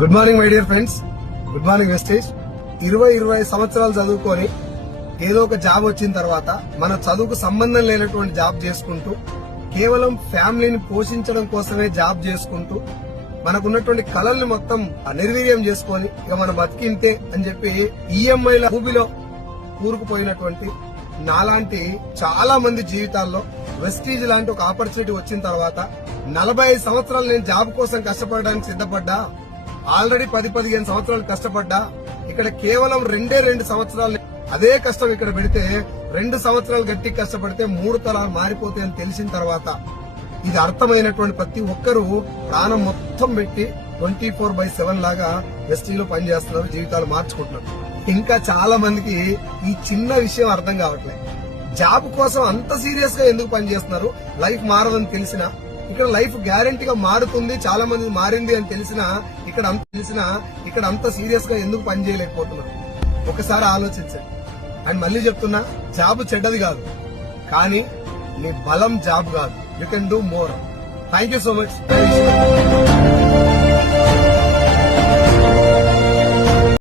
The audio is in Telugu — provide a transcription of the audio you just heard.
Good morning my dear friends, good morning వెస్టేజ్. 20 సంవత్సరాలు చదువుకొని ఏదో ఒక జాబ్ వచ్చిన తర్వాత మన చదువుకు సంబంధం లేనటువంటి జాబ్ చేసుకుంటూ కేవలం ఫ్యామిలీని పోషించడం కోసమే జాబ్ చేసుకుంటూ మనకున్నటువంటి కళల్ని మొత్తం నిర్వీర్యం చేసుకొని ఇక మన బతికింతే అని చెప్పి ఈఎంఐల ఊబిలో కూరుకుపోయినటువంటి నాలాంటి చాలా మంది జీవితాల్లో వెస్టీజ్ లాంటి ఒక ఆపర్చునిటీ వచ్చిన తర్వాత 45 సంవత్సరాలు నేను జాబ్ కోసం కష్టపడడానికి సిద్ధపడ్డా. ఆల్రెడీ 10-15 సంవత్సరాలు కష్టపడ్డా. ఇక్కడ కేవలం 2 సంవత్సరాలు అదే కష్టం ఇక్కడ పెడితే 2 సంవత్సరాలు గట్టి కష్టపడితే 3 తరాలు మారిపోతాయని తెలిసిన తర్వాత ఇది అర్థమైనటువంటి ప్రతి ఒక్కరూ ప్రాణం మొత్తం పెట్టి 24/7 లాగా ఎస్టీలో పనిచేస్తున్నారు, జీవితాలు మార్చుకుంటున్నారు. ఇంకా చాలా మందికి ఈ చిన్న విషయం అర్థం కావట్లేదు. జాబ్ కోసం అంత సీరియస్ గా ఎందుకు పనిచేస్తున్నారు? లైఫ్ మారదని తెలిసినా, ఇక్కడ లైఫ్ గ్యారంటీగా మారుతుంది, చాలా మంది మారింది అని తెలిసినా ఇక్కడ అంత సీరియస్ గా ఎందుకు పని చేయలేకపోతున్నారు? ఒకసారి ఆలోచించండి. అండ్ మళ్ళీ చెప్తున్నా, జాబ్ చెడ్డది కాదు, కానీ నీ బలం జాబ్ కాదు. You can do more. Thank you so much.